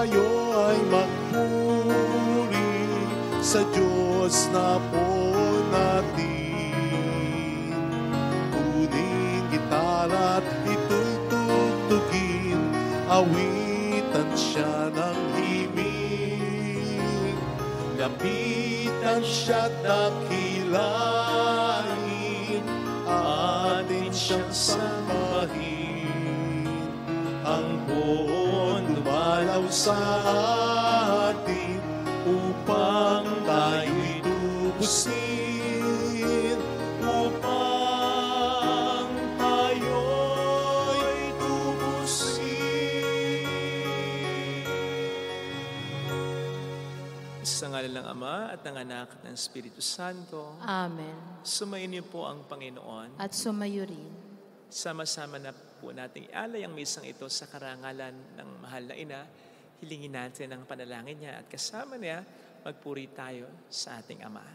tayo ay magpuri sa Diyos na po natin. Kunin gitara at ito'y tugtugin, awitan siya ng himig. Lapitan siya't dakilain, atin siyang sambahin. Ang buon dumalaw sa atin upang tayo'y tubusin, upang tayo'y tubusin. Sa ngalan ng Ama at ng Anak at ng Espiritu Santo. Amen. Sumayin niyo po ang Panginoon. At sumayo rin. Sama-sama na po nating ialay ang misang ito sa karangalan ng mahal na ina. Hilingin natin ang panalangin niya at kasama niya magpuri tayo sa ating Ama.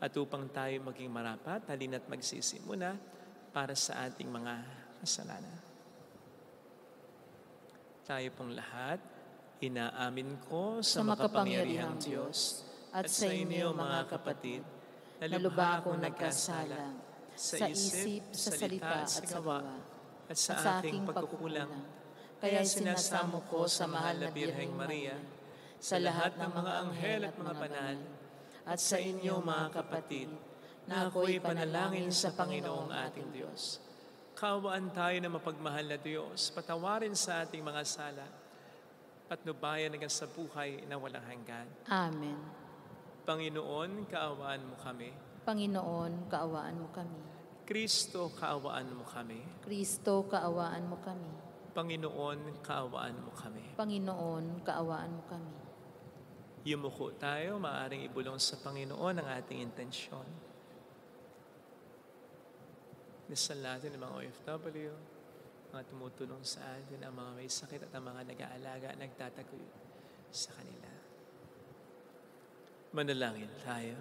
At upang tayo maging marapat, halina't magsisi muna para sa ating mga kasalanan. Tayo pong lahat, inaamin ko sa makapangyarihang Diyos at sa inyo mga kapatid, na lubha akong nagkasala sa isip, sa salita at sa gawa, at sa aking pagkukulang. Kaya sinasamo ko sa mahal na Birheng Maria, sa lahat ng mga anghel at mga banal, at sa inyo mga kapatid, na ako'y panalangin sa Panginoong ating Diyos. Kaawaan tayo na mapagmahal na Diyos, patawarin sa ating mga sala, patnubayan hanggang sa buhay na walang hanggan. Amen. Panginoon, kaawaan mo kami. Panginoon, kaawaan mo kami. Kristo, kaawaan mo kami. Kristo, kaawaan mo kami. Panginoon, kaawaan mo kami. Panginoon, kaawaan mo kami. Yumuko tayo, maaaring ibulong sa Panginoon ang ating intensyon. Dasal natin ang mga OFW, mga tumutulong sa atin, ang mga may sakit at ang mga nag-aalaga, nagtataguyod sa kanila. Manalangin tayo.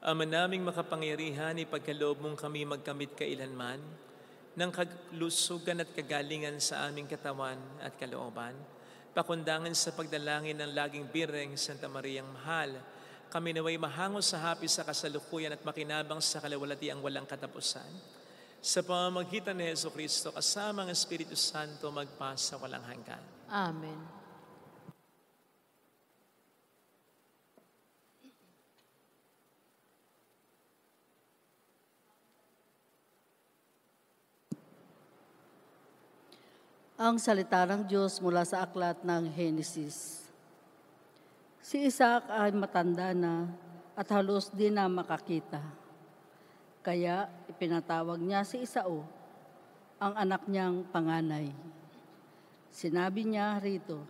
Ama naming makapangyarihan, ipagkaloob mong kami magkamit kailanman ng kalusugan at kagalingan sa aming katawan at kalooban. Pakundangan sa pagdalangin ng laging bireng Santa Mariang Mahal, kami naway mahango sa hapis sa kasalukuyan at makinabang sa kalawalatiang walang katapusan. Sa pamamagitan ni Jesucristo, kasama ang Espiritu Santo, magpasa walang hanggan. Amen. Ang salita ng Diyos mula sa aklat ng Henesis. Si Isaac ay matanda na at halos di na makakita. Kaya ipinatawag niya si Esau, ang anak niyang panganay. Sinabi niya rito,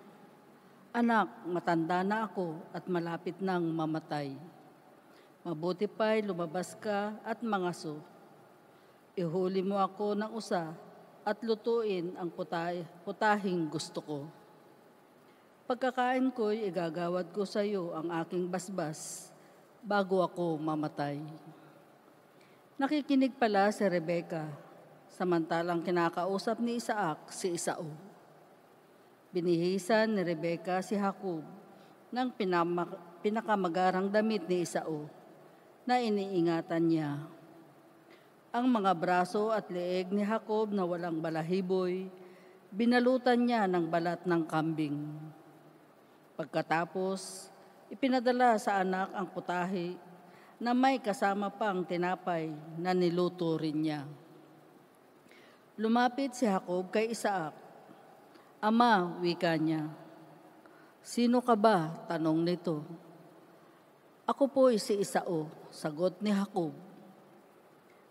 "Anak, matanda na ako at malapit nang mamatay. Mabuti pa'y lumabas ka at mangaso. Ihuli mo ako ng usa at lutuin ang putahing gusto ko. Pagkakain ko'y igagawad ko sa iyo ang aking basbas bago ako mamatay." Nakikinig pala si Rebeka, samantalang kinakausap ni Isaac si Esau. Binihisan ni Rebeka si Jacob ng pinakamagarang damit ni Esau na iniingatan niya. Ang mga braso at leeg ni Jacob na walang balahiboy, binalutan niya ng balat ng kambing. Pagkatapos, ipinadala sa anak ang putahe na may kasama pang tinapay na niluto rin niya. Lumapit si Jacob kay Isaac. "Ama," wika niya. "Sino ka ba?" tanong nito. "Ako po'y si Esau," sagot ni Jacob.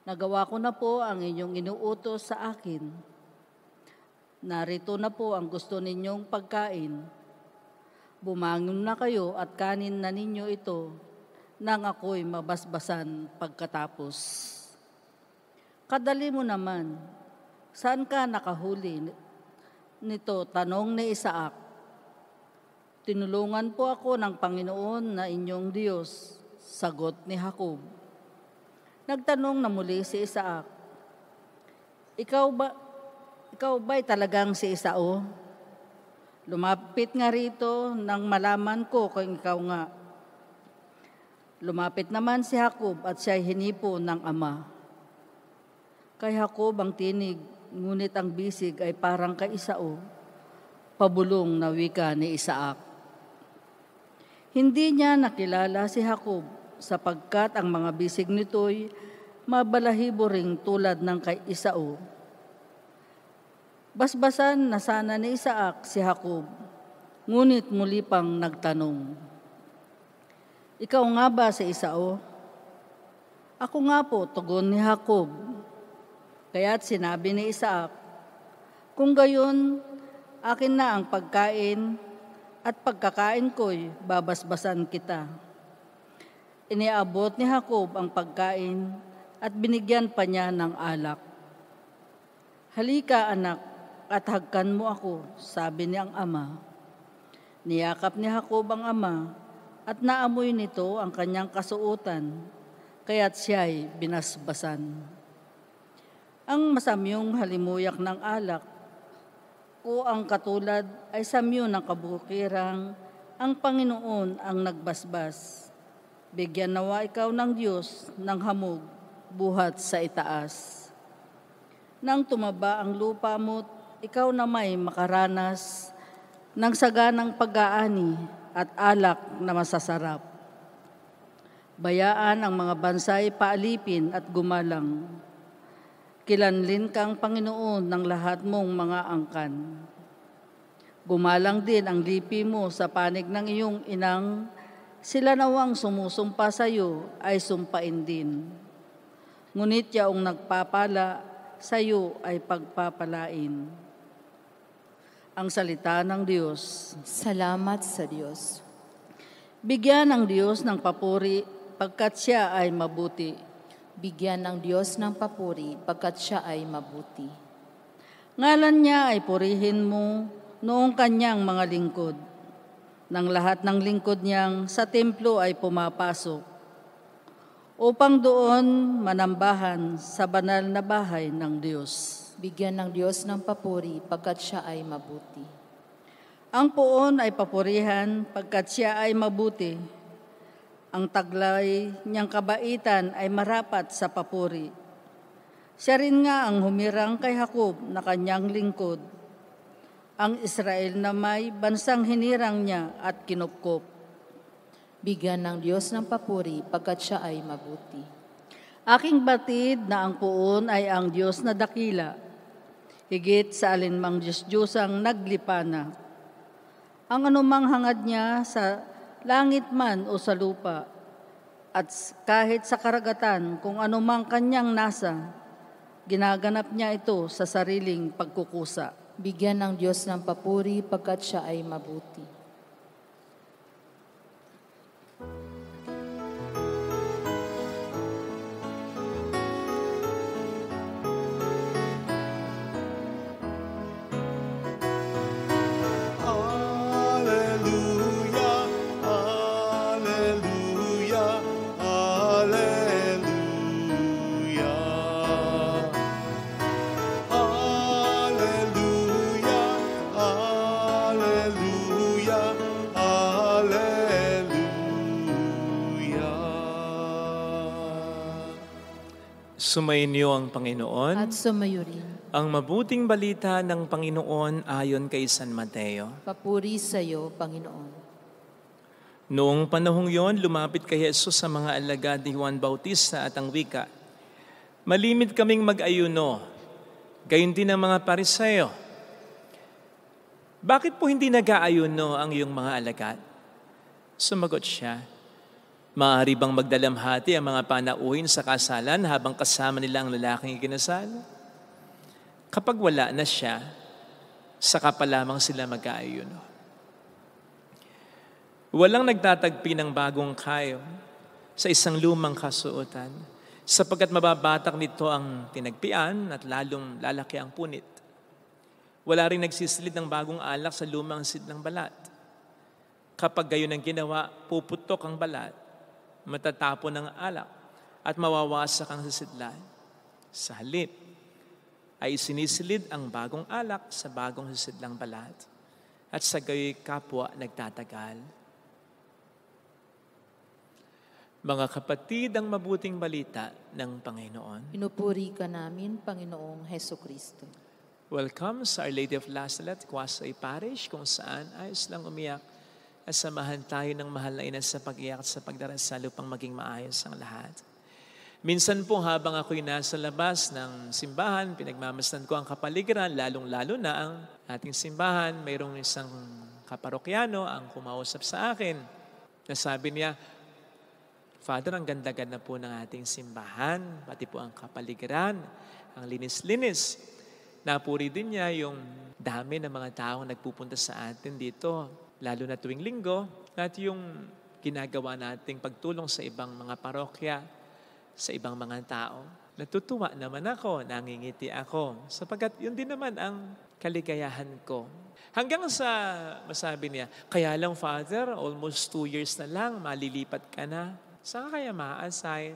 "Nagawa ko na po ang inyong inuutos sa akin. Narito na po ang gusto ninyong pagkain. Bumangon na kayo at kanin na ninyo ito nang ako'y mabasbasan pagkatapos." "Kadali mo naman, saan ka nakahuli nito?" tanong ni Isaac. "Tinulungan po ako ng Panginoon na inyong Diyos," sagot ni Jacob. Nagtanong na muli si Isaac, Ikaw ba'y talagang si Esau?" Lumapit nga rito nang malaman ko kung ikaw nga. Lumapit naman si Jacob at siya'y hinipo ng ama. Kay Jacob ang tinig, ngunit ang bisig ay parang kay Esau, pabulong na wika ni Isaac. Hindi niya nakilala si Jacob sapagkat ang mga bisig nito'y mabalahibo ring tulad ng kay Esau. Basbasan na sana ni Isaac si Jacob, ngunit muli pang nagtanong, ikaw nga ba si Esau? Ako nga po, tugon ni Jacob. Kaya't sinabi ni Isaac, kung gayon, akin na ang pagkain at pagkakain ko'y babasbasan kita. Iniabot ni Jacob ang pagkain at binigyan pa niya ng alak. Halika anak, at hagkan mo ako, sabi niyang ama. Niyakap ni Jacob ang ama at naamoy nito ang kanyang kasuotan, kaya't siya'y binasbasan. Ang masamyong halimuyak ng alak o ang katulad ay samyo ng kabukirang ang Panginoon ang nagbasbas. Bigyan nawa ikaw ng Diyos ng hamog buhat sa itaas. Nang tumaba ang lupa mo't ikaw na may makaranas ng saganang pag-aani at alak na masasarap. Bayaan ang mga bansay paalipin at gumalang. Kilanlin kang Panginoon ng lahat mong mga angkan. Gumalang din ang lipi mo sa panig ng iyong inang, sila nawang sumusumpa sa iyo ay sumpain din. Ngunit yaong nagpapala sa iyo ay pagpapalain. Ang salita ng Diyos. Salamat sa Diyos. Bigyan ng Diyos ng papuri pagkat siya ay mabuti. Bigyan ng Diyos ng papuri pagkat siya ay mabuti. Ngalan niya ay purihin mo noong kanyang mga lingkod. Nang lahat ng lingkod niyang sa templo ay pumapasok, upang doon manambahan sa banal na bahay ng Diyos. Bigyan ng Diyos ng papuri pagkat siya ay mabuti. Ang poon ay papurihan pagkat siya ay mabuti. Ang taglay niyang kabaitan ay marapat sa papuri. Siya rin nga ang humirang kay Jacob na kanyang lingkod. Ang Israel na may bansang hinirang niya at kinupkop. Bigyan ng Diyos ng papuri pagkat siya ay mabuti. Aking batid na ang poon ay ang Diyos na dakila, higit sa alinmang Diyos-Diyosang naglipana. Ang anumang hangad niya sa langit man o sa lupa, at kahit sa karagatan kung anumang kanyang nasa, ginaganap niya ito sa sariling pagkukusa. Bigyan ng Diyos ng papuri pagkat siya ay mabuti. Sumainyo ang Panginoon. At sumayo rin. Ang mabuting balita ng Panginoon ayon kay San Mateo. Papuri sa iyo, Panginoon. Noong panahong yon, lumapit kay Jesus sa mga alagad ni Juan Bautista at ang wika, malimit kaming mag-ayuno, gayon din ang mga Pariseo. Bakit po hindi nag-aayuno ang iyong mga alagad? Sumagot siya, maaari bang magdalamhati ang mga panauhin sa kasalan habang kasama nila ang lalaking ikinasal? Kapag wala na siya, saka pa lamang sila mag-aayuno. Walang nagtatagpi ng bagong kayo sa isang lumang kasuotan, sapagkat mababatak nito ang tinagpian at lalong lalaki ang punit. Wala rin nagsisilid ng bagong alak sa lumang sidlang balat. Kapag gayon ang ginawa, puputok ang balat, matatapon ang alak, at mawawasak ang sisidlan. Sa halip, ay sinisilid ang bagong alak sa bagong sisidlang balat. at sa gayoy kapwa nagtatagal. Mga kapatid, ang mabuting balita ng Panginoon. Pinupuri ka namin, Panginoong Heso Kristo. Welcome sa Our Lady of Lasalet, Quasay Parish, kung saan ayos lang umiyak at samahan tayo ng mahal na ina sa pag-iyak at sa pagdarasal upang maging maayos ang lahat. Minsan po habang ako'y nasa labas ng simbahan, pinagmamasdan ko ang kapaligiran, lalong-lalo na ang ating simbahan. Mayroong isang kaparokyano ang kumausap sa akin. Nasabi niya, Father, ang ganda-ganda po ng ating simbahan, pati po ang kapaligiran, ang linis-linis. Napuri din niya yung dami ng mga taong nagpupunta sa atin dito, lalo na tuwing linggo, at yung ginagawa nating pagtulong sa ibang mga parokya, sa ibang mga tao. Natutuwa naman ako, nangingiti ako, sapagkat yun din naman ang kaligayahan ko. Hanggang sa masabi niya, kaya lang Father, almost 2 years na lang, malilipat ka na. Saan kaya ma-assign?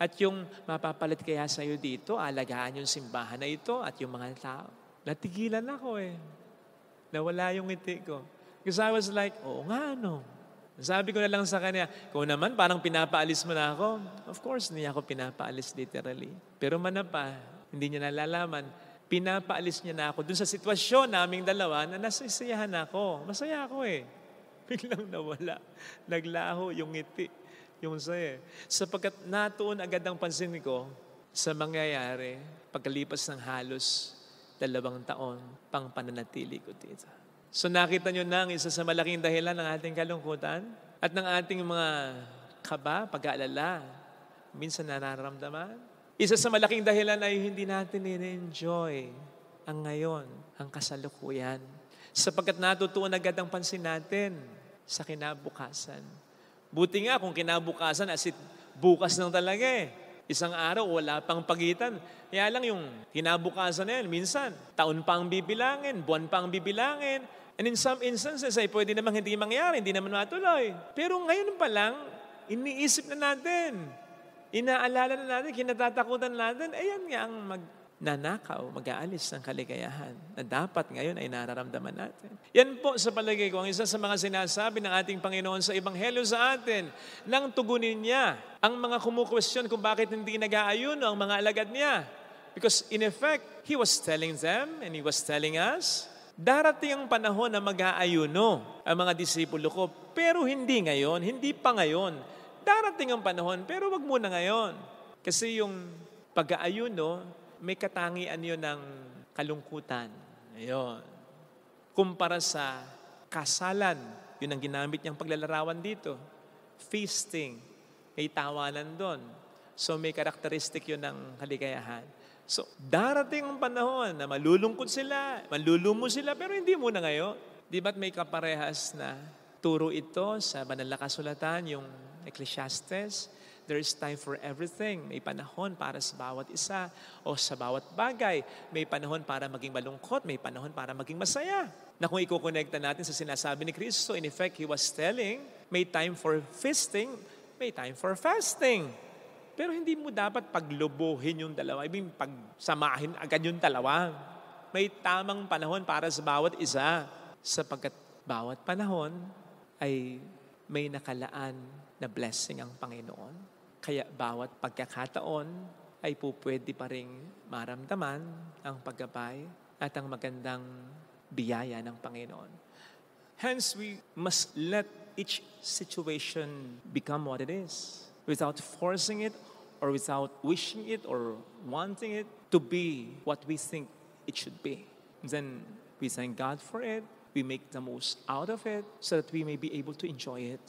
At yung mapapalit kaya sa'yo dito, alagaan yung simbahan na ito at yung mga tao. Natigilan ako Nawala yung ngiti ko. Because I was like, oo nga Sabi ko na lang sa kanya, kung naman parang pinapaalis mo na ako. Of course, hindi ako pinapaalis literally. Pero manapa, hindi niya nalalaman, pinapaalis niya na ako dun sa sitwasyon naming dalawa na nasisiyahan ako. Masaya ako Biglang nawala. Naglaho yung ngiti. Yung saya. Sapagkat natuon agad ang pansin ko sa mangyayari pagkalipas ng halos 2 taon pang pananatili ko dito. So nakita nyo na ang isa sa malaking dahilan ng ating kalungkutan at ng ating mga kaba, pag-aalala, minsan nararamdaman. Isa sa malaking dahilan ay hindi natin i-enjoy ang ngayon, ang kasalukuyan. Sapagkat natutuon agad ang pansin natin sa kinabukasan. Buti nga kung kinabukasan as bukas lang talaga Isang araw, wala pang pagitan. Kaya lang yung kinabukasan na yan, minsan, taon pa ang bibilangin, buwan pa ang bibilangin. And in some instances ay pwede namang hindi mangyari, hindi naman matuloy. Pero ngayon pa lang, iniisip na natin, inaalala na natin, kinatatakutan natin, ayan nga ang magnanakaw, mag-aalis ng kaligayahan na dapat ngayon ay nararamdaman natin. Yan po sa palagay ko ang isa sa mga sinasabi ng ating Panginoon sa Ebanghelyo sa atin nang tugunin niya ang mga kumukwestiyon kung bakit hindi nag-aayuno ang mga alagad niya. Because in effect, He was telling them and He was telling us, darating ang panahon na mag-aayuno ang mga disipulo ko, pero hindi ngayon, hindi pa ngayon. Darating ang panahon, pero wag muna ngayon. Kasi yung pag-aayuno, may katangian yun ng kalungkutan. Ayun. Kumpara sa kasalan, yun ang ginamit niyang paglalarawan dito. Feasting, may tawanan doon. So may karakteristik yun ng kaligayahan. So darating ang panahon na malulungkot sila, malulumo sila, pero hindi muna ngayon. Di ba't may kaparehas na turo ito sa banal na kasulatan, yung Ecclesiastes? There is time for everything. May panahon para sa bawat isa o sa bawat bagay. May panahon para maging malungkot, may panahon para maging masaya. Na kung ikukonekta natin sa sinasabi ni Kristo, in effect, He was telling, may time for feasting, may time for fasting. Pero hindi mo dapat paglubuhin yung dalawa. I mean, pagsamahin agad yung dalawa. May tamang panahon para sa bawat isa. Sapagkat bawat panahon ay may nakalaan na blessing ang Panginoon. Kaya bawat pagkakataon ay pupwede pa rin maramdaman ang paggabay at ang magandang biyaya ng Panginoon. Hence, we must let each situation become what it is without forcing it or without wishing it or wanting it to be what we think it should be. Then we thank God for it. We make the most out of it so that we may be able to enjoy it.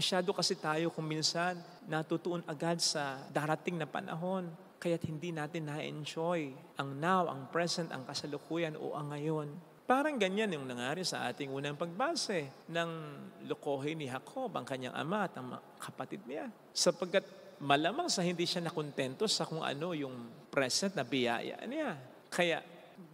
Masyado kasi tayo kung minsan natutuon agad sa darating na panahon. Kaya't hindi natin na-enjoy ang now, ang present, ang kasalukuyan o ang ngayon. Parang ganyan yung nangyari sa ating unang pagbase ng lokohin ni Jacob, ang kanyang ama at ang kapatid niya. Sapagkat malamang sa hindi siya nakontento sa kung ano yung present na biyaya niya. Kaya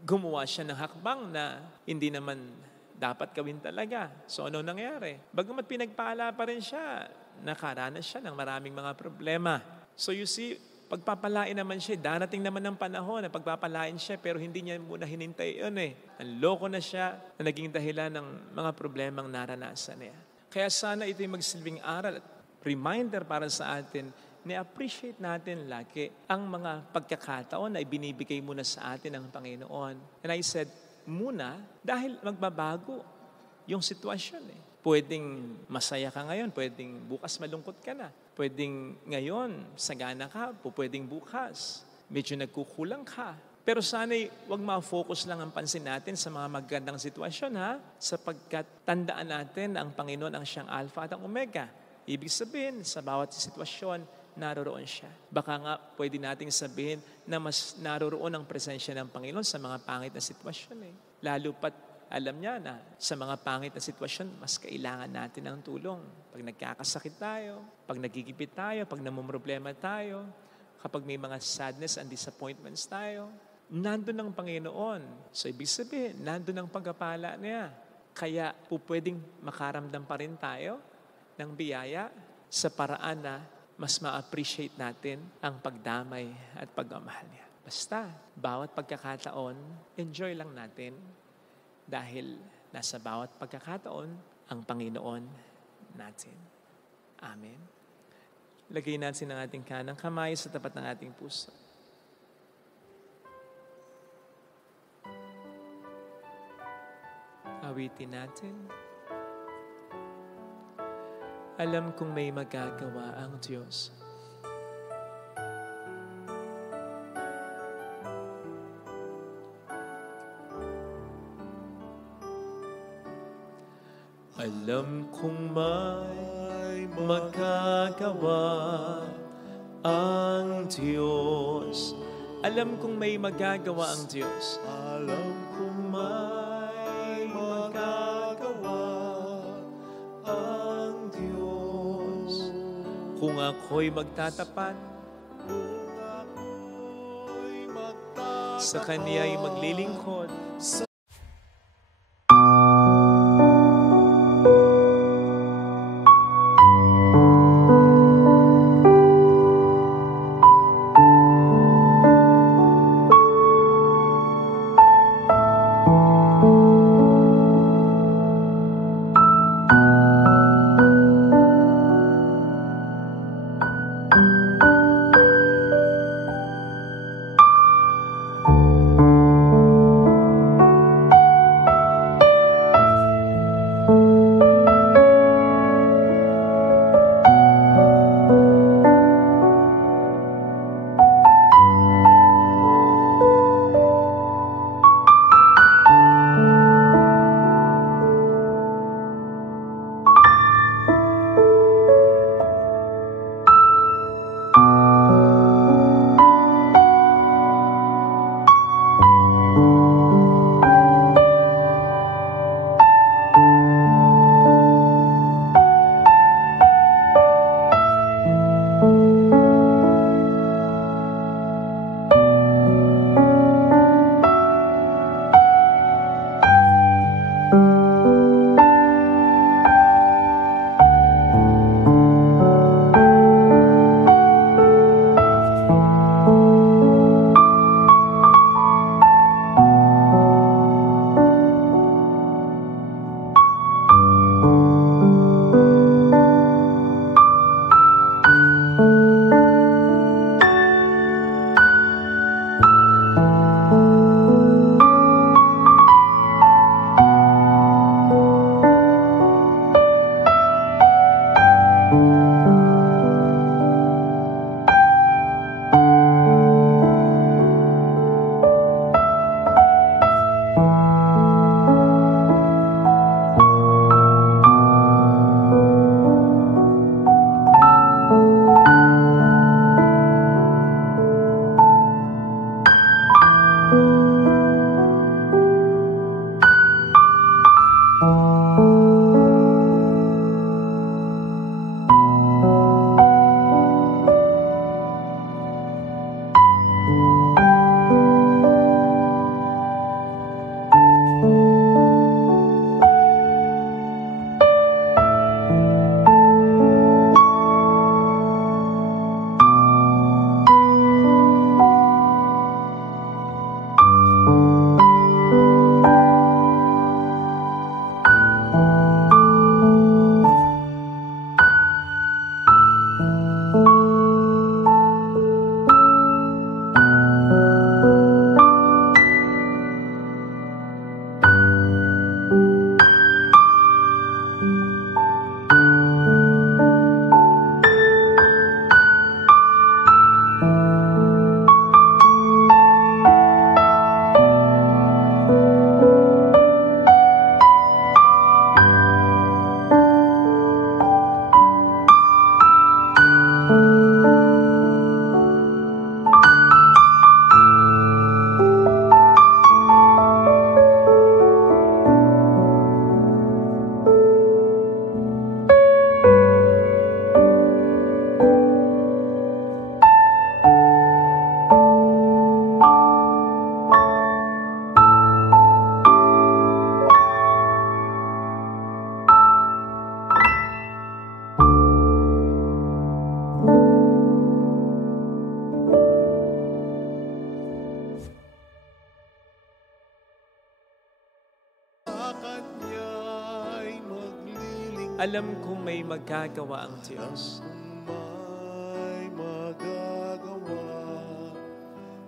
gumawa siya ng hakbang na hindi naman dapat gawin talaga. So ano nangyari? Bagamat pinagpala pa rin siya, nakaranas siya ng maraming mga problema. So you see, pagpapalain naman siya, darating naman ng panahon na pagpapalain siya, pero hindi niya muna hinintay yun eh. Nanloko na siya na naging dahilan ng mga problemang naranasan niya. Kaya sana ito'y magsilbing aral at reminder para sa atin na appreciate natin lagi ang mga pagkakataon na ibinibigay muna sa atin ng Panginoon. And I said, muna, dahil magbabago yung sitwasyon eh. Pwedeng masaya ka ngayon, pwedeng bukas malungkot ka na. Pwedeng ngayon, sagana ka, pwedeng bukas, medyo nagkukulang ka. Pero sana'y wag ma-focus lang ang pansin natin sa mga magandang sitwasyon ha, sapagkat tandaan natin ang Panginoon ang siyang Alpha at ang Omega. Ibig sabihin, sa bawat sitwasyon, naroroon siya. Baka nga pwede nating sabihin na mas naroroon ang presensya ng Panginoon sa mga pangit na sitwasyon eh. Lalo pat alam niya na sa mga pangit na sitwasyon, mas kailangan natin ng tulong. Pag nagkakasakit tayo, pag nagigipit tayo, pag namumroblema tayo, kapag may mga sadness and disappointments tayo, nandun ang Panginoon. So ibig sabihin, nandun ang pagpapala niya. Kaya po pwedeng makaramdam pa rin tayo ng biyaya sa paraan na mas ma-appreciate natin ang pagdamay at pagmamahal niya. Basta, bawat pagkakataon, enjoy lang natin dahil nasa bawat pagkakataon ang Panginoon natin. Amen. Lagay natin ang ating kanang kamay sa tapat ng ating puso. Awitin natin. Alam kong may magagawa ang Diyos. Alam kong may magagawa ang Diyos. Alam kong may magagawa ang Diyos. Alam kong may magagawa ang Diyos. Kung ako'y magtatapat, sa Kaniya'y maglilingkod, Alam kong may magagawa ang Diyos. May magagawa ang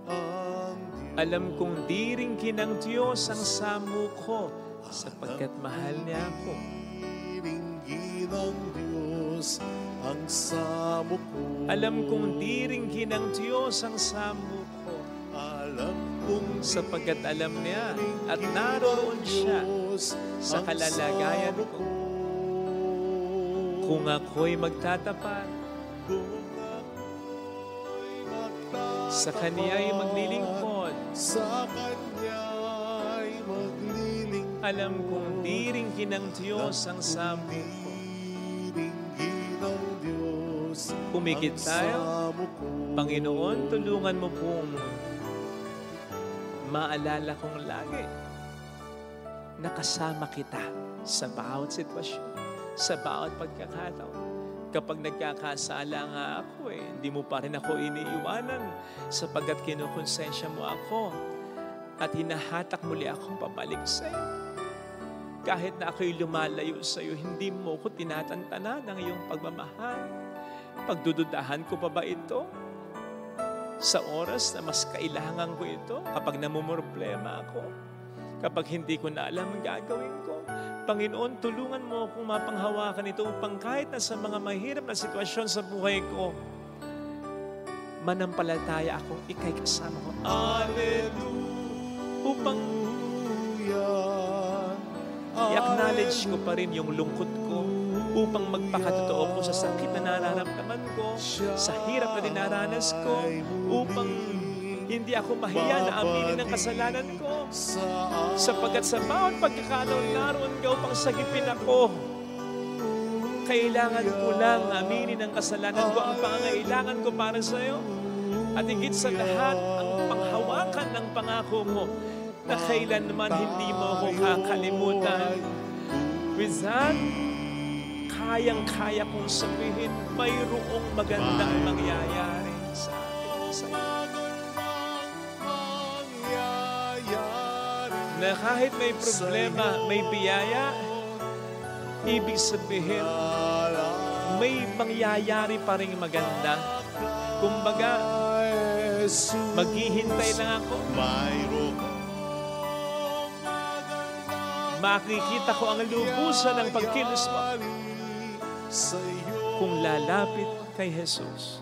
Diyos. Alam kong diringkin ng Diyos ang samo ko sapagkat mahal niya ako. Diringgin ng Diyos ang samo ko. Alam kong diringkin ng Diyos ang samo ko Alam kong sapagkat alam niya at naroon siya sa kalalagayan ko. Kung ako'y magtatapat, sa Kaniya'y maglilingkod, sa Kanya'y maglilingkod. alam kong diringkin ng Diyos ang samo ko. Diringgin ng Diyos Pumikit ang tayo. samo ko. Panginoon, tulungan mo pong maalala kong lagi na kasama kita sa bawat sitwasyon, sa bawat pagkakataon. Kapag nagkakasala nga ako, hindi mo pa rin ako iniiwanan sapagkat kinukonsensya mo ako at hinahatak muli akong pabalik sa iyo. Kahit na ako'y lumalayo sa iyo, hindi mo ko tinatantanan ang iyong pagmamahal. Pagdududahan ko pa ba ito? Sa oras na mas kailangan ko ito, kapag namumroblema ako, kapag hindi ko na alam ang gagawin ko, Panginoon, tulungan mo akong mapanghawakan ito upang kahit na sa mga mahirap na sitwasyon sa buhay ko, manampalataya akong ika'y kasama ko. Hallelujah. Upang i-acknowledge ko pa rin yung lungkot ko, upang magpakatotoo ko sa sakit na nararamdaman ko, sa hirap na dinaranas ko, upang hindi ako mahiya na aminin ang kasalanan ko. Sapagkat sa bawat pagkakataon naroon ka upang sagipin ako, kailangan ko lang aminin ang kasalanan ko, ang pangangailangan ko para sa iyo. At higit sa lahat, ang panghawakan ng pangako mo na kailanman hindi mo ako kakalimutan. With that, kayang-kaya kong sabihin, mayroong magandang mangyayari sa atin, sa iyo. Na kahit may problema, may biyaya, ibig sabihin, may mangyayari pa rin maganda. Kumbaga, maghihintay lang ako. Makikita ko ang lubusan ng pagkilos mo kung lalapit kay Jesus.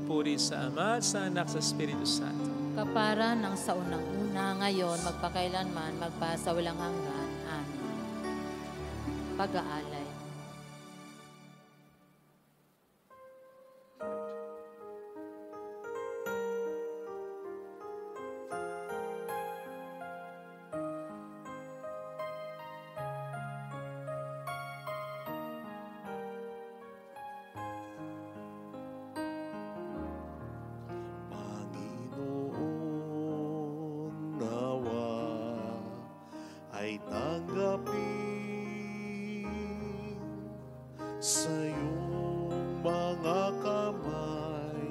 Papuri sa Ama, sa Anak, sa Espiritu Santo. Kapara ng sa unang-una, ngayon, magpakailanman, magpasawalang hanggan. Amen. Pag-aalay. Panginoon, nawa ay tanggapin sa iyong mga kamay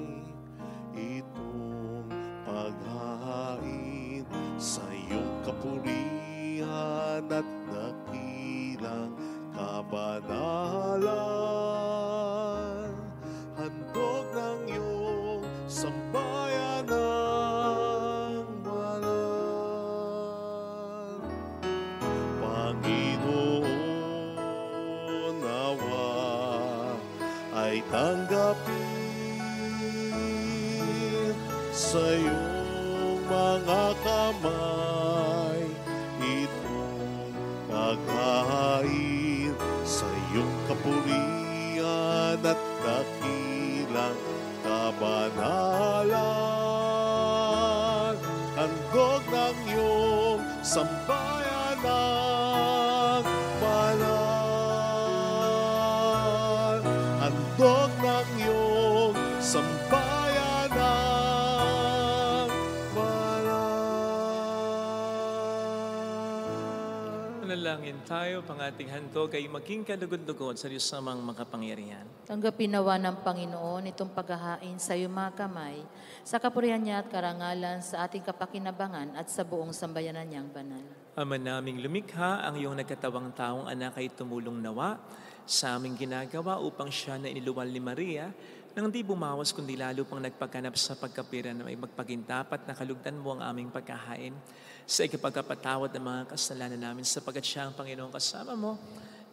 itong paghahain sa iyong kapurihan at dakilang kabanalan. Handog ng iyong sambayan ng banal. Panginoon, nawa ay tanggapin sa iyong mga kamay itong paghahain sa iyong kapurihan at dakilang kabanalan. Handog ng iyong sambayan ng banal. Handog ng iyong sambayan ng banal. Manalangin tayo, pang ating handog ay maging kalugod-lugod sa Diyos namang makapangyarihan. Tanggapin nawa ng Panginoon itong paghahain sa iyong mga kamay, sa kapurihan niya at karangalan sa ating kapakinabangan at sa buong sambayanan niyang banal. Ama naming lumikha, ang iyong nagkatawang taong anak ay tumulong nawa sa aming ginagawa upang siya na iniluwal ni Maria nang di bumawas kundi lalo pang nagpagganap sa pagkapira na may magpagintapat na kalugdan mo ang aming pagkahain sa ikapagkapatawad ng mga kasalanan namin sapagkat siya ang Panginoong kasama mo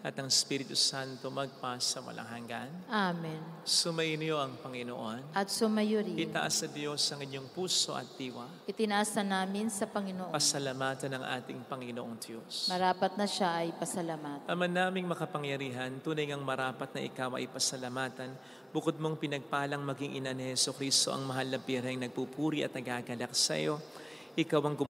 at ang Espiritu Santo magpasa walang hanggan. Amen. Sumainyo ang Panginoon. At sumayo rin. Itaas sa Diyos ang inyong puso at diwa. Itinaas na namin sa Panginoon. Pasalamatan ng ating Panginoong Diyos. Marapat na siya ay pasalamat. Ama naming makapangyarihan, tunay ngang marapat na ikaw ay pasalamatan. Bukod mong pinagpalang maging ina ni Jesucristo ang mahal na birheng nagpupuri at nagagalak sa iyo. Ikaw ang Panginoon.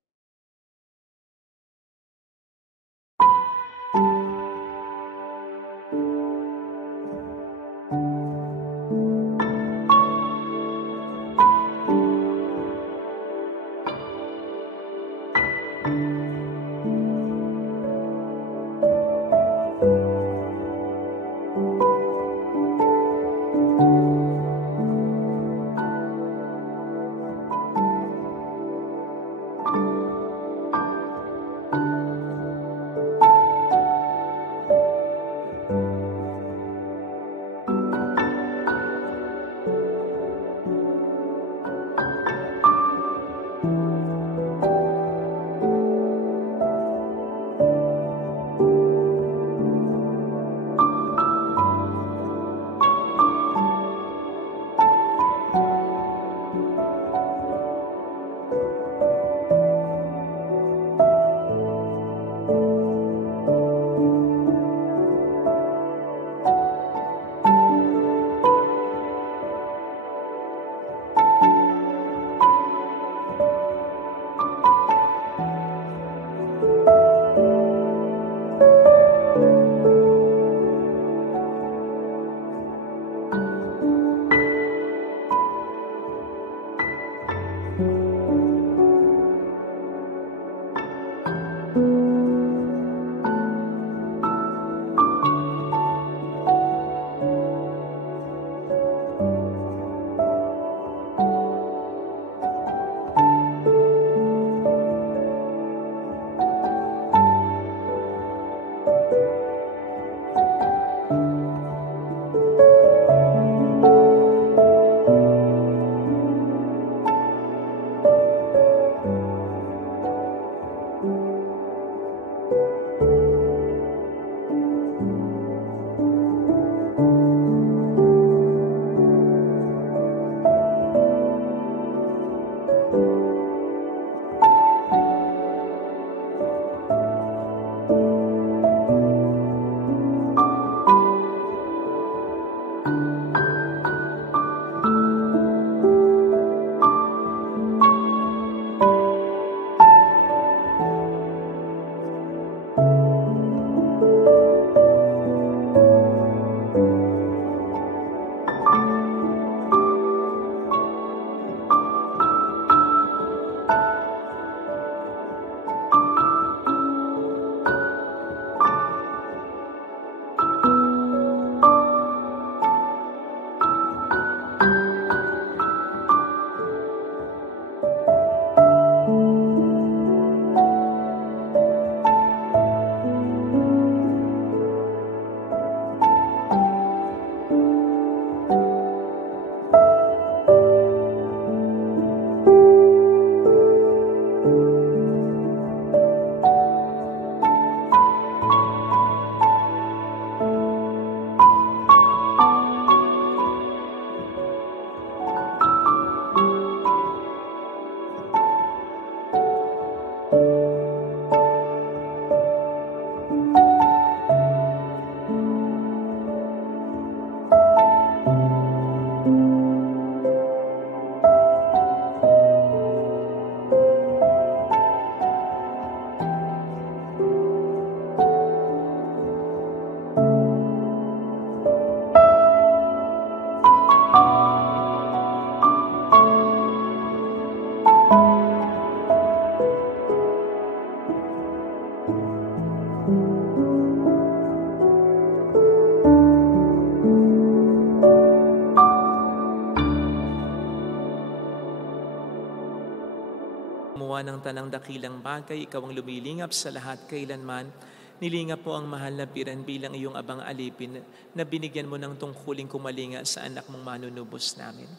gumawa ng tanang dakilang bagay, ikaw ang lumilingap sa lahat kailanman. Nilingap mo ang mahal na biran bilang iyong abang alipin na binigyan mo ng tungkuling kumalinga sa anak mong manunubos namin.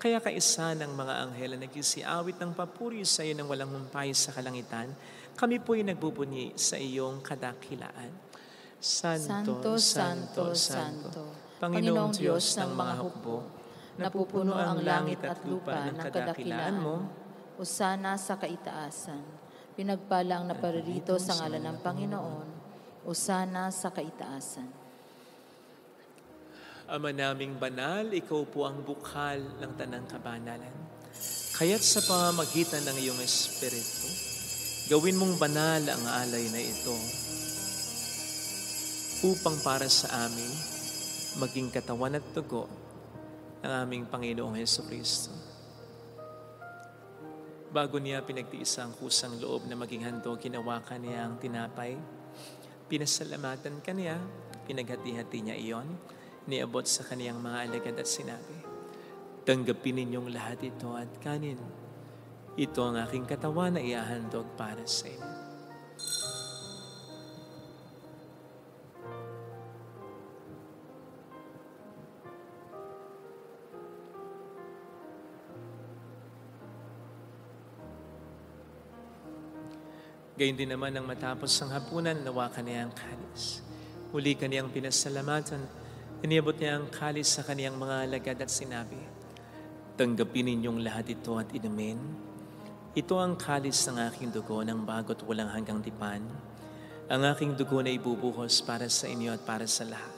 Kaya kaisa ng mga anghel na nagsisiawit ng papuri sa iyo ng walang humpay sa kalangitan, kami po'y nagbubunyi sa iyong kadakilaan. Santo, Santo, Santo, Panginoong Diyos ng mga hukbo, napupuno ang langit at lupa ng kadakilaan mo, Hosana sa kaitaasan. Pinagpala ang naparirito sa ngalan ng Panginoon, Hosana sa kaitaasan. Ama naming banal, ikaw po ang bukal ng tanang kabanalan. Kaya't sa pamamagitan ng iyong Espiritu, gawin mong banal ang alay na ito upang para sa amin maging katawan at dugo ng aming Panginoong Hesukristo. Bago niya pinagtiis ang kusang loob na maging handog, ginawakan niya ang tinapay. Pinasalamatan kaniya, pinaghati-hati niya iyon, niabot sa kaniyang mga alagad at sinabi, tanggapin ninyong lahat ito at kanin. Ito ang aking katawan na iahandog para sa inyo. Gayun din naman nang matapos ang hapunan, nawakan niya ang kalis. Muli kaniyang pinasalamatan, iniabot niya ang kalis sa kaniyang mga alagad at sinabi, tanggapin ninyong lahat ito at inumin. Ito ang kalis ng aking dugo ng bago't walang hanggang tipan. Ang aking dugo na ibubuhos para sa inyo at para sa lahat,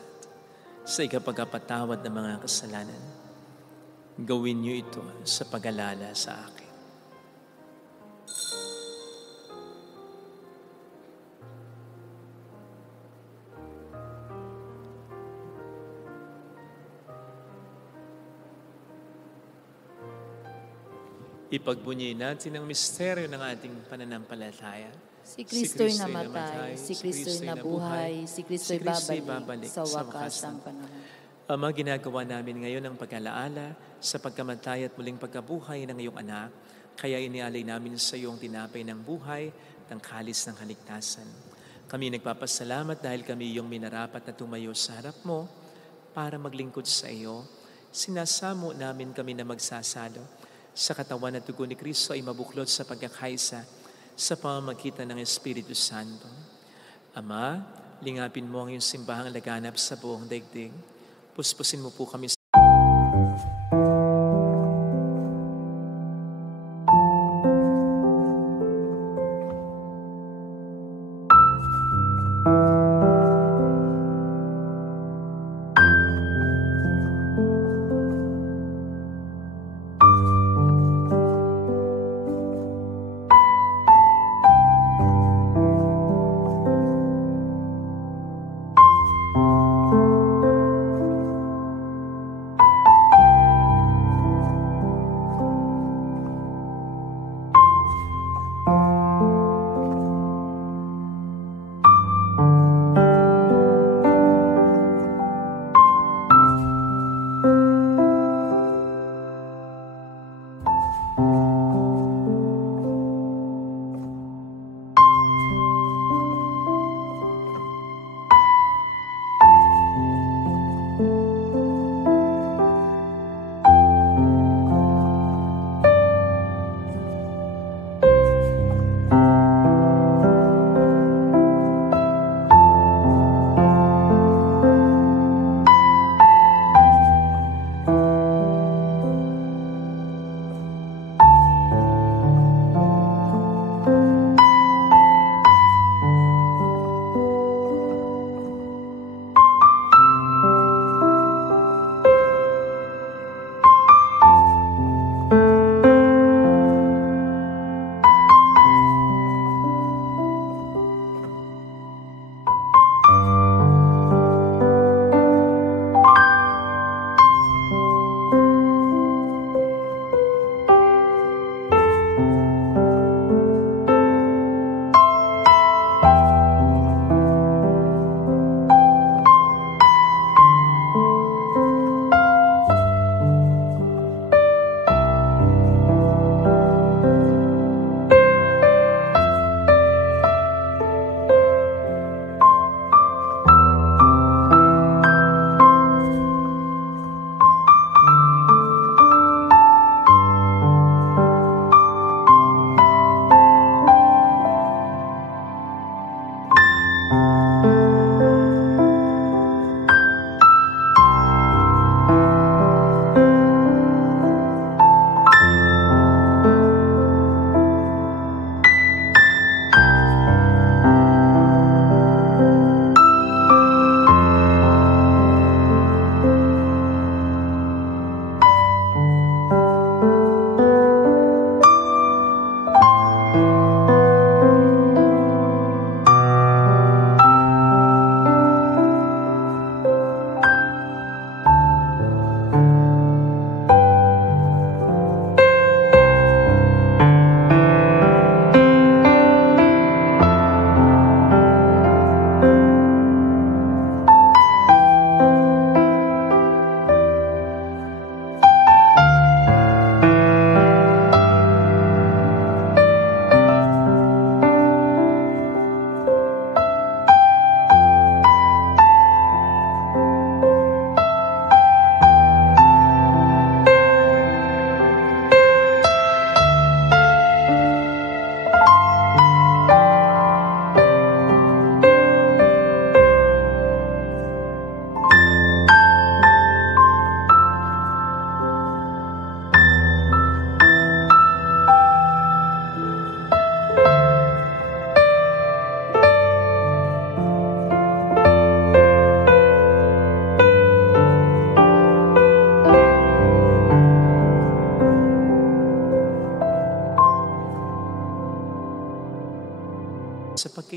sa ikapagpatawad ng mga kasalanan. Gawin niyo ito sa pag-alala sa akin. Ipagbunyi natin ang misteryo ng ating pananampalataya. Si Kristo'y namatay, si Kristo'y nabuhay, si Kristo'y babalik sa wakas ng panahon. Ama, ginagawa namin ngayon ang pag-alaala sa pagkamatay at muling pagkabuhay ng iyong anak. Kaya inialay namin sa iyong tinapay ng buhay, ng kalis ng kaligtasan. Kami nagpapasalamat dahil kami iyong minarapat na tumayo sa harap mo para maglingkod sa iyo. Sinasamo namin kami na magsasalo sa katawan at dugo ni Kristo ay mabuklod sa pagkakaisa sa pamamagitan ng Espiritu Santo. Ama, lingapin mo ang iyong simbahang laganap sa buong daigdig. Puspusin mo po kami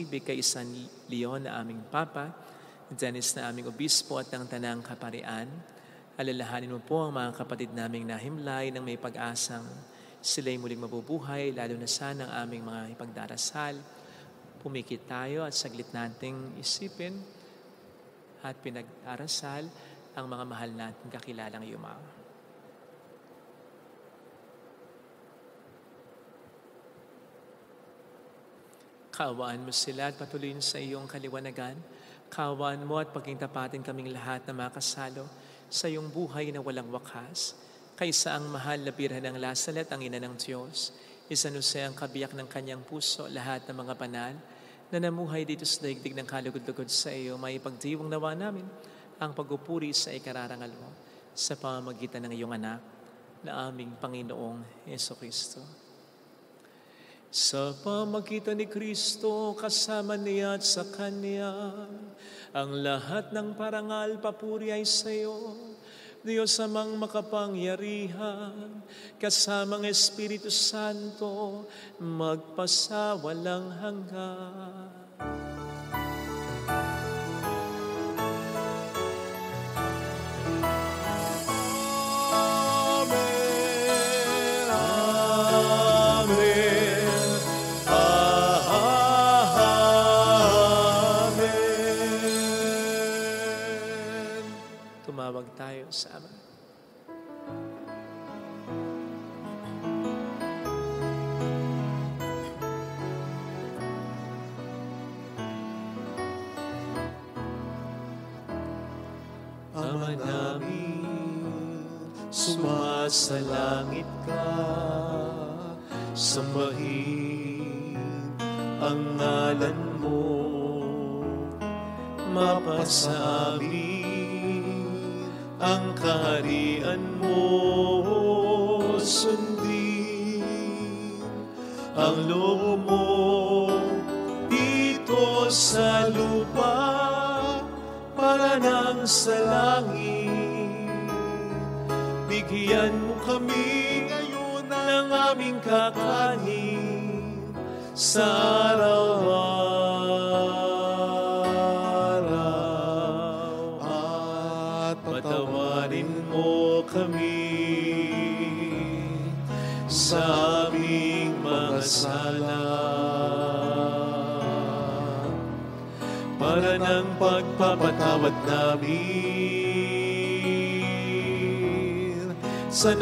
pagsilbi kay San Leon na aming Papa, Dennis na aming Obispo at ng Tanang Kaparian. Alalahanin mo po ang mga kapatid naming nahimlay ng may pag-asang sila'y muling mabubuhay, lalo na sana ang aming mga ipagdarasal. Pumikit tayo at saglit nating isipin at pinag-arasal ang mga mahal nating kakilalang yumaong. Kaawaan mo sila at patuloyin sa iyong kaliwanagan. Kaawaan mo at pagkintapatin kaming lahat na makasalo sa iyong buhay na walang wakas. Kaysa ang mahal na birhen ng Lazaret, ang ina ng Diyos, San Jose ang kabiyak ng kanyang puso, lahat ng mga banal na namuhay dito sa daigdig ng kalugod-lugod sa iyo, may pagdiwang nawa namin ang pagpupuri sa ikararangal mo sa pamamagitan ng iyong anak na aming Panginoong Jesucristo. Sa pamagitan ni Kristo, kasama niya at sa Kanya, ang lahat ng parangal papuri ay sa iyo, Diyos amang makapangyarihan, kasamang Espiritu Santo, magpasawalang hanggan. Tumawag tayo sa Ama. Ama namin, sumasalangit ka, sambahin ang ngalan mo, mapasa amin ang kaharian mo, sundin ang loob mo dito sa lupa para nang sa langit. Bigyan mo kami ngayon ng aming kakanin sa araw-araw. At patawarin mo kami sa aming mga sala, para ng pagpapatawad namin sa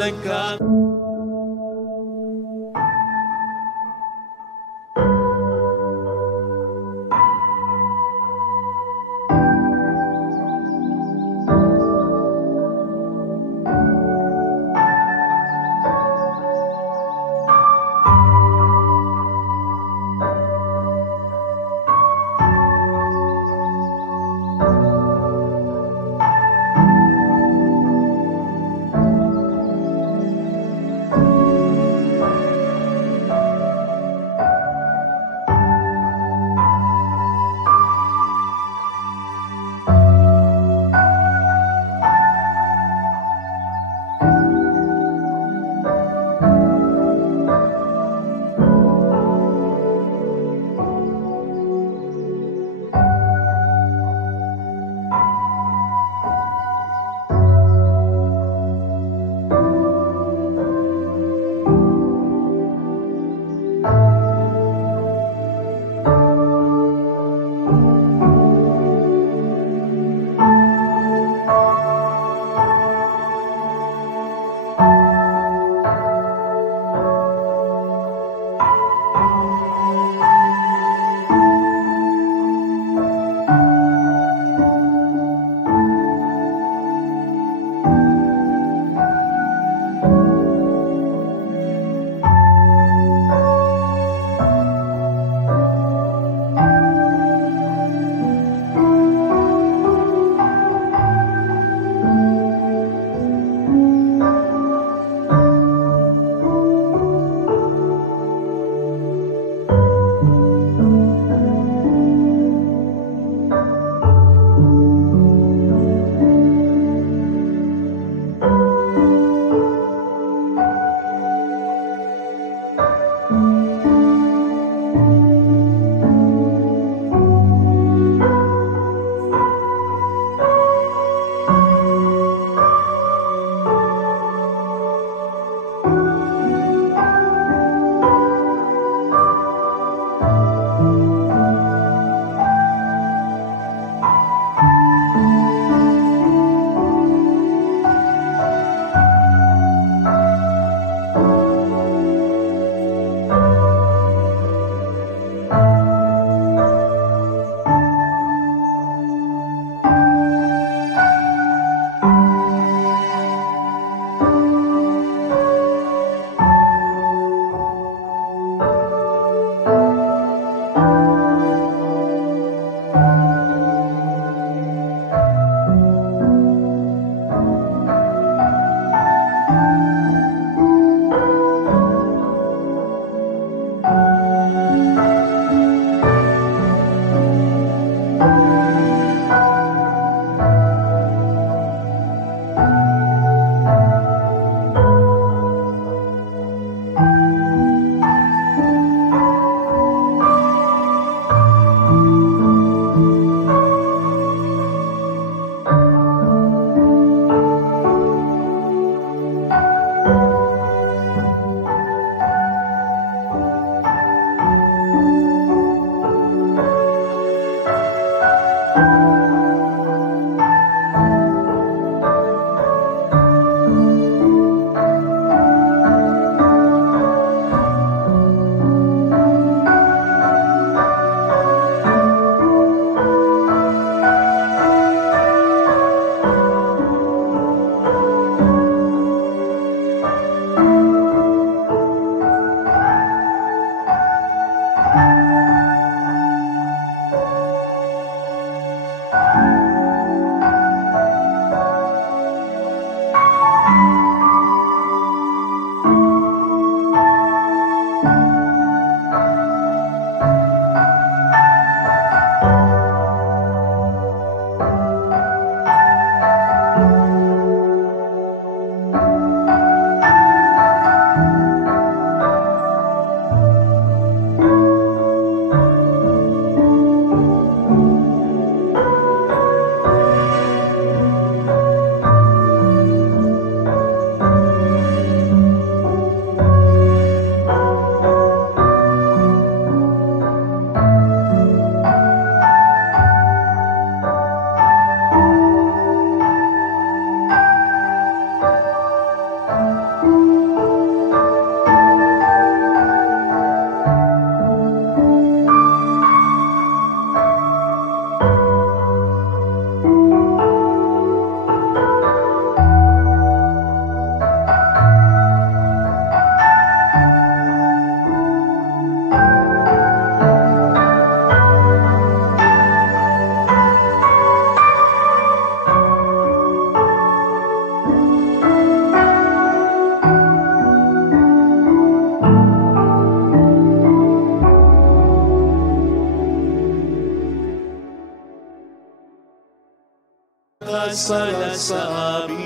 Kasala sa amin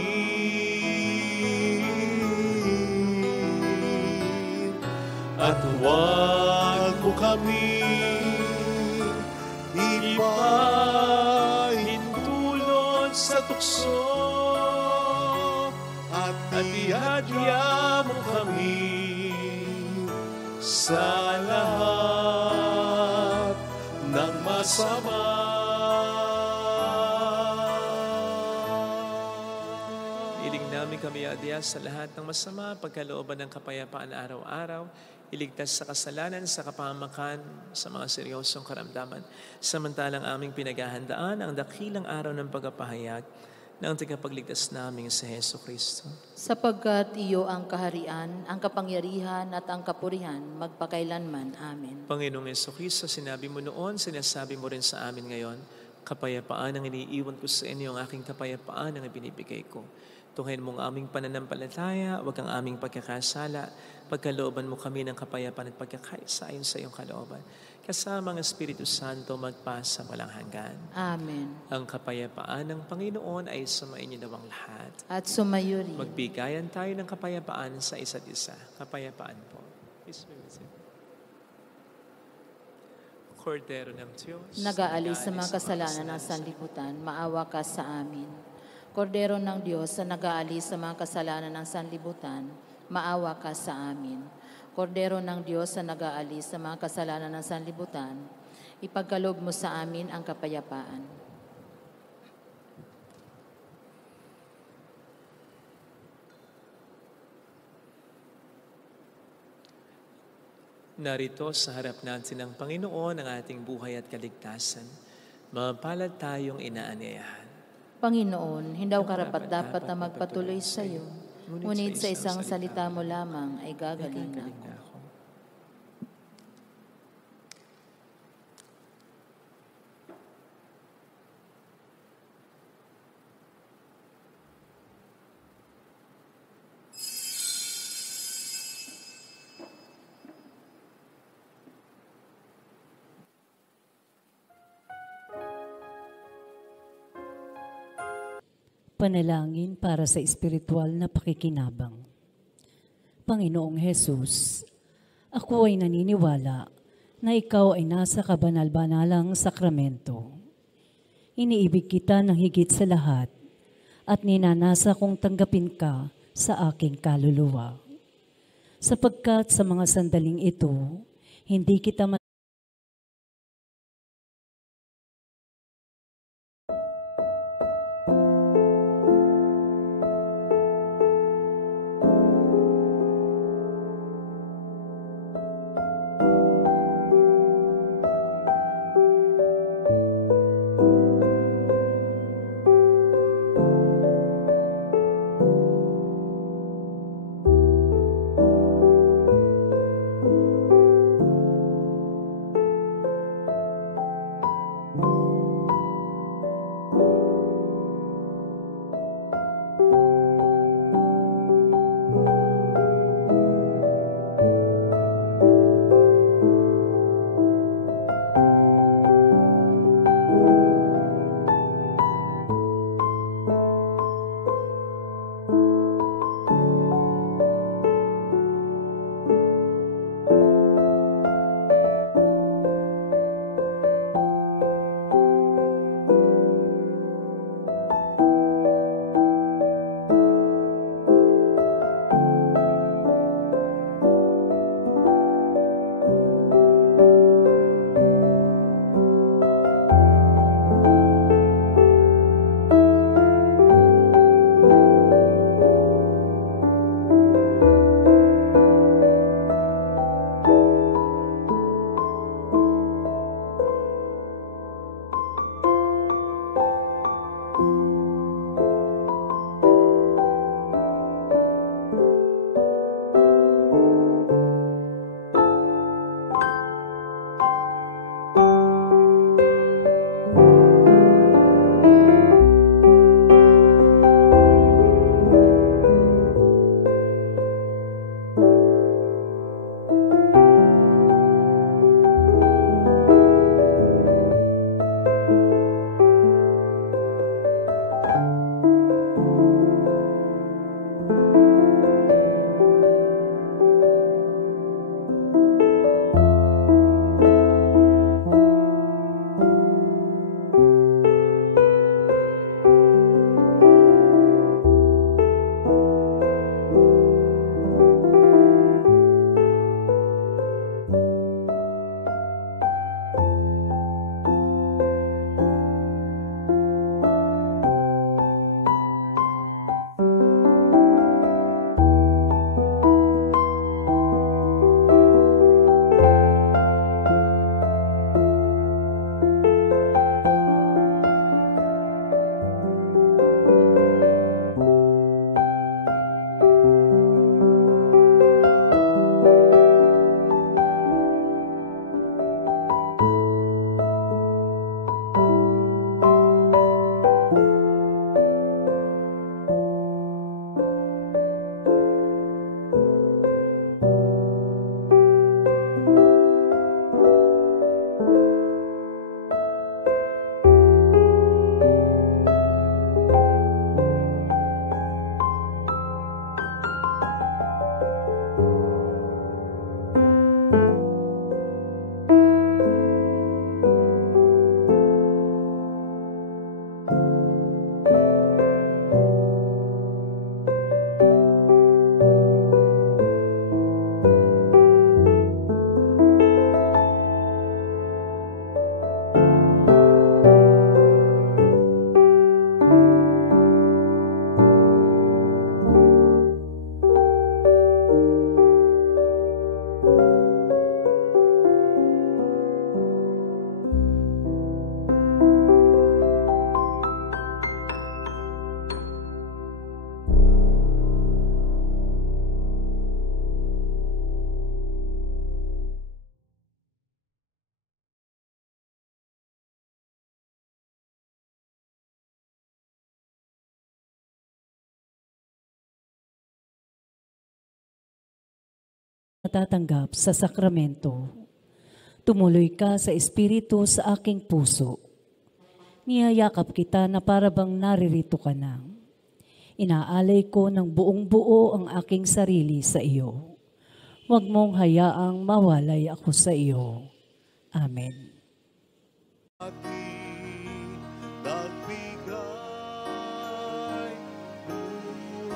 at huwag mo kami ipahintulot sa tukso at ihadya mo kami sa lahat ng masama. Kami adya sa lahat ng masama, pagkalooban ng kapayapaan araw-araw, iligtas sa kasalanan, sa kapahamakan, sa mga seryosong karamdaman. Samantalang aming pinaghahandaan ang dakilang araw ng pagpapahayag ng tagapagligtas namin sa Heso Kristo. Sapagkat iyo ang kaharian, ang kapangyarihan at ang kapurihan, magpakailanman. Amen. Panginoong Heso Kristo, sinabi mo noon, sinasabi mo rin sa amin ngayon, kapayapaan ang iniiwan ko sa inyo, ang aking kapayapaan ang ibinibigay ko. Tunghayin mong aming pananampalataya, huwag ang aming pagkakasala, pagkalooban mo kami ng kapayapaan at pagkakaisa ayon sa iyong kalooban. Kasama ang Espiritu Santo magpasa walang hanggan. Amen. Ang kapayapaan ng Panginoon ay sumainyo nawang lahat. At sumayo rin. Magbigayan tayo ng kapayapaan sa isa't isa. Kapayapaan po. Please be with you. Kordero ng Diyos, nag-aalis sa mga kasalanan ng sanlibutan, maawa ka sa amin. Kordero ng Diyos na nag-aalis sa mga kasalanan ng sanlibutan, maawa ka sa amin. Kordero ng Diyos na nag-aalis sa mga kasalanan ng sanlibutan, ipagkaloob mo sa amin ang kapayapaan. Narito sa harap natin ng Panginoon ang ating buhay at kaligtasan. Mapalad tayong inaanyayahan. Panginoon, hindi ako karapat-dapat na magpatuloy sa iyo, ngunit sa isang salita mo lamang ay gagaling na ako. Panalangin para sa espiritual na pakikinabang. Panginoong Hesus, ako ay naniniwala na ikaw ay nasa kabanal-banalang sakramento. Iniibig kita ng higit sa lahat at ninanasa kong tanggapin ka sa aking kaluluwa. Sapagkat sa mga sandaling ito, hindi kita tatanggap sa sakramento. Tumuloy ka sa Espiritu sa aking puso. Niyayakap kita na para bang naririto ka na. Inaalay ko ng buong buo ang aking sarili sa iyo. Huwag mong hayaang mawalay ako sa iyo. Amen. Nagbigay buhay.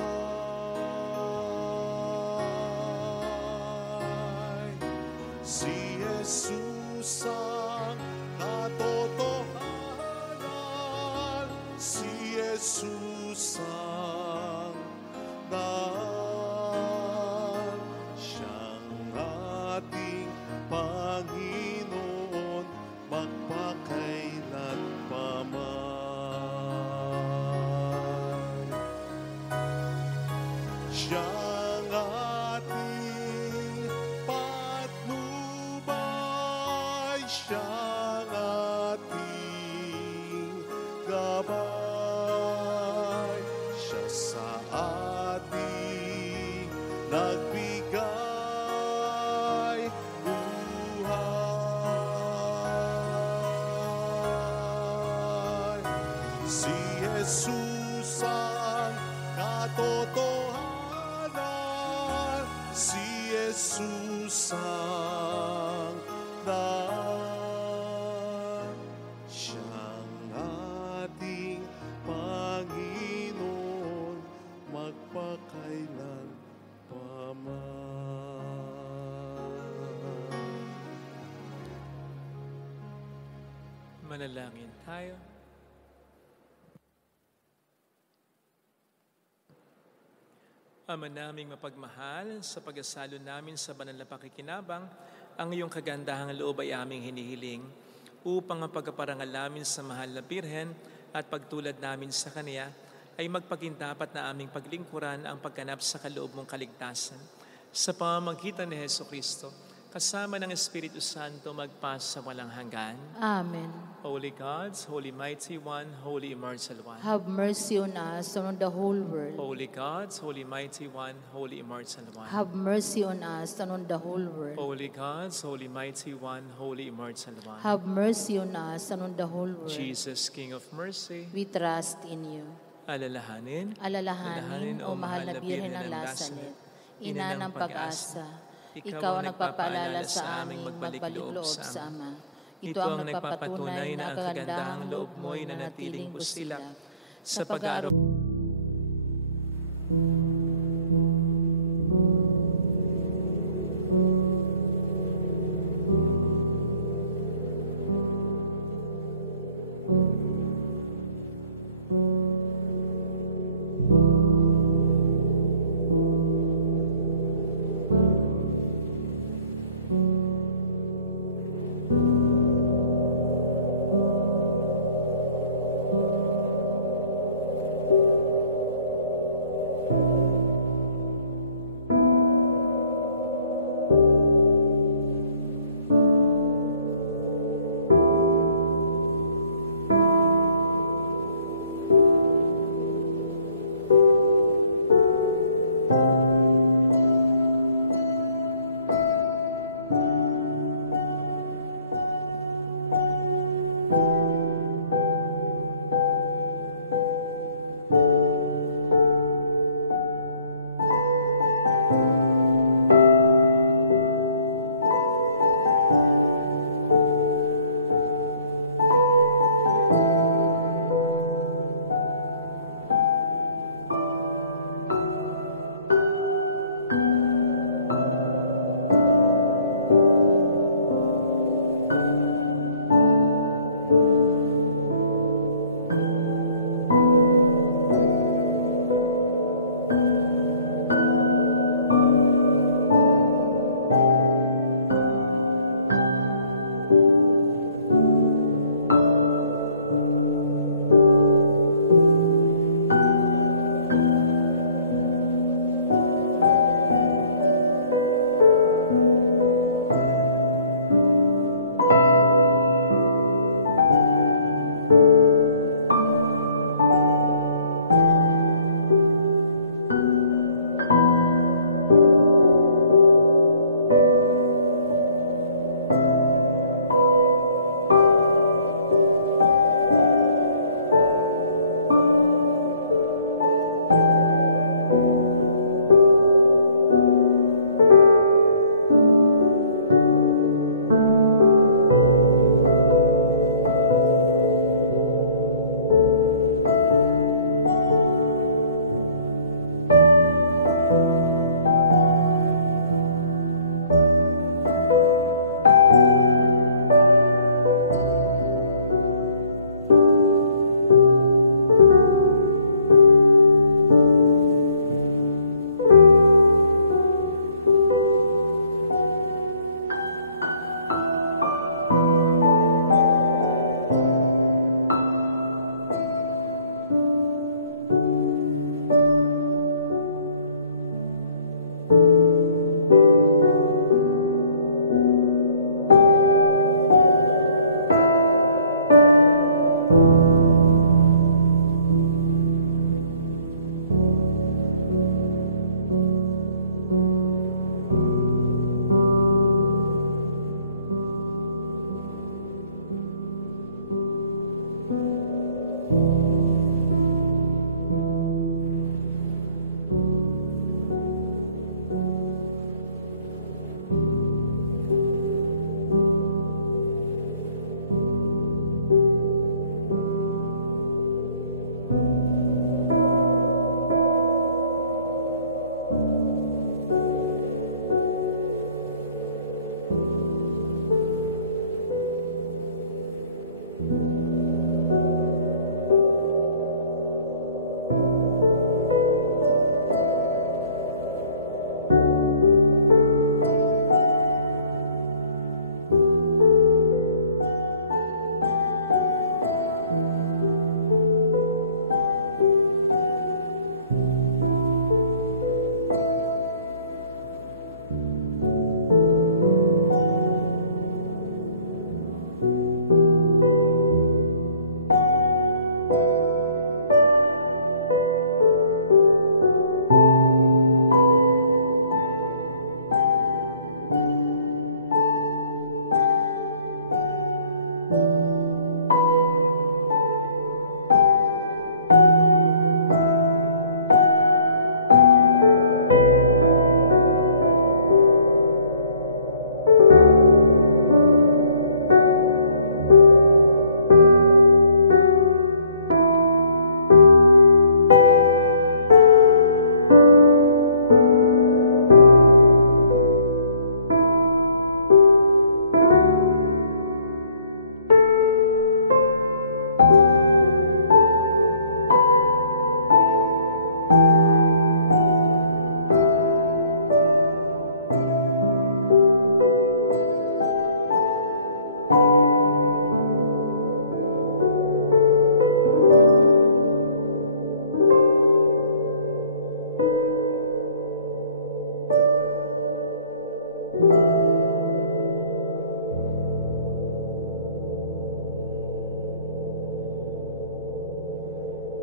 Si Jesus ang katotohanan, si Jesus ang daan. Siyang ating Panginoon, magpakailan pa man. Siyang ating patnubay, siyang ating gabay. Siya sa ating nagbigay buhay. Si Jesus ang katotohanan, si Jesus ang daan. Siyang ating Panginoon, magpakailan pa man. Manalangin tayo. Ama naming mapagmahal, sa pag-asalo namin sa banal na pakikinabang, ang iyong kagandahang loob ay aming hinihiling upang ang pagkaparangal namin sa mahal na Birhen at pagtulad namin sa Kanya ay magpagindapat na aming paglingkuran ang pagganap sa kaloob mong kaligtasan. Sa pamamagitan ni Jesucristo, kasama ng Espiritu Santo magpas sa walang hanggan. Amen. Holy Gods, Holy Mighty One, Holy Immortal One. Have mercy on us and on the whole world. Holy Gods, Holy Mighty One, Holy Immortal One. Have mercy on us and on the whole world. Holy Gods, Holy Mighty One, Holy Immortal One. Have mercy on us and on the whole world. Jesus, King of Mercy, We trust in you. alalahanin, Alalahanin, o mahal na Birhen ng Lasanet, ina ng pag-asa, ikaw ang nagpapaalala sa aming magbalik loob sa Ama. Ito ang nagpapatunay na ang kagandahang loob mo'y nanatiling busilak sa pag-aarob. Amen.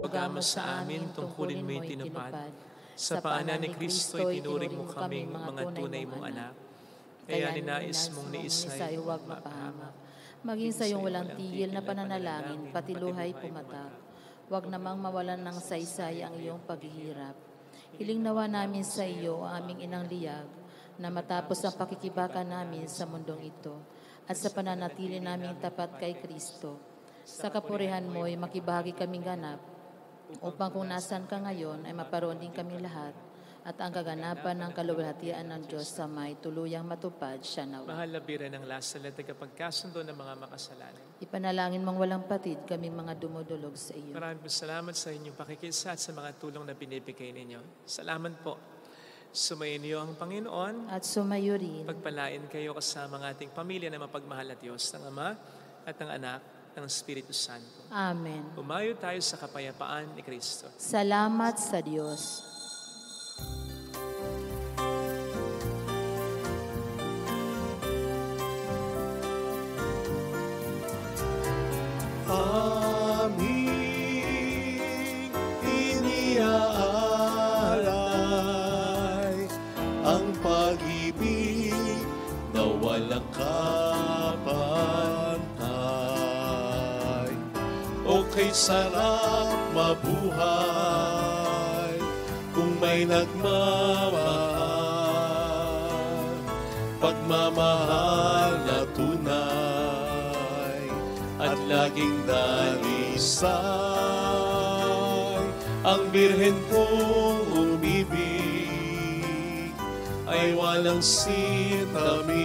Pagama sa amin, tungkulin mo'y tinupad. Sa paanan ni Kristo, itinuring mo kaming mga tunay mong anak. Kaya ninais mong niisay, huwag mapahamak. Maging sa iyong walang tigil na pananalangin, pati luhay pumatak. Huwag namang mawalan ng saysay ang iyong paghihirap. Hiling nawa namin sa iyo, aming inang liyag, na matapos ang pakikibaka namin sa mundong ito, at sa pananatili naming tapat kay Kristo. Sa kapurihan mo'y makibahagi kaming ganap, upang kung nasan ka ngayon ay maparoon din kami lahat, at ang kaganapan ng kaluwalhatian ng Diyos sa may tuluyang matupad siya nawa. Mahal na bira ng lasal at tagapagkasundo ng mga makasalanan. Ipanalangin mong walang patid kaming mga dumudulog sa iyo. Maraming salamat sa inyong pakikisa at sa mga tulong na binibigay ninyo. Salamat po. Sumayin niyo ang Panginoon. At sumayo rin. Pagpalain kayo kasama ng ating pamilya na mapagmahal at Diyos, ng Ama at ng Anak, ng Espiritu Santo. Amen. Umayo tayo sa kapayapaan ni Kristo. Salamat sa Diyos. Aming iniaalay ang pag-ibig na walang kapantay. O kay sarap mabuhay kung may nagmamahal, pagmamahal na tunay at laging dalisay. Ang birhen kong umibig ay walang sintamis,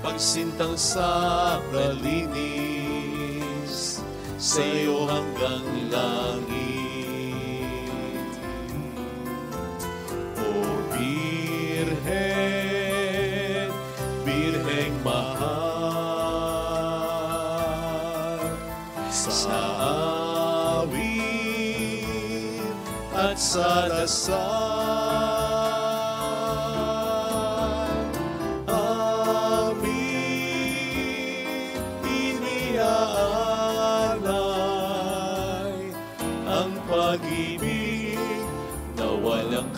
pagsintang sakralinis sa iyo hanggang langit. O Birhen, Birheng mahal, sa awit at sa dasal, aming iniaalay ang pag-ibig na walang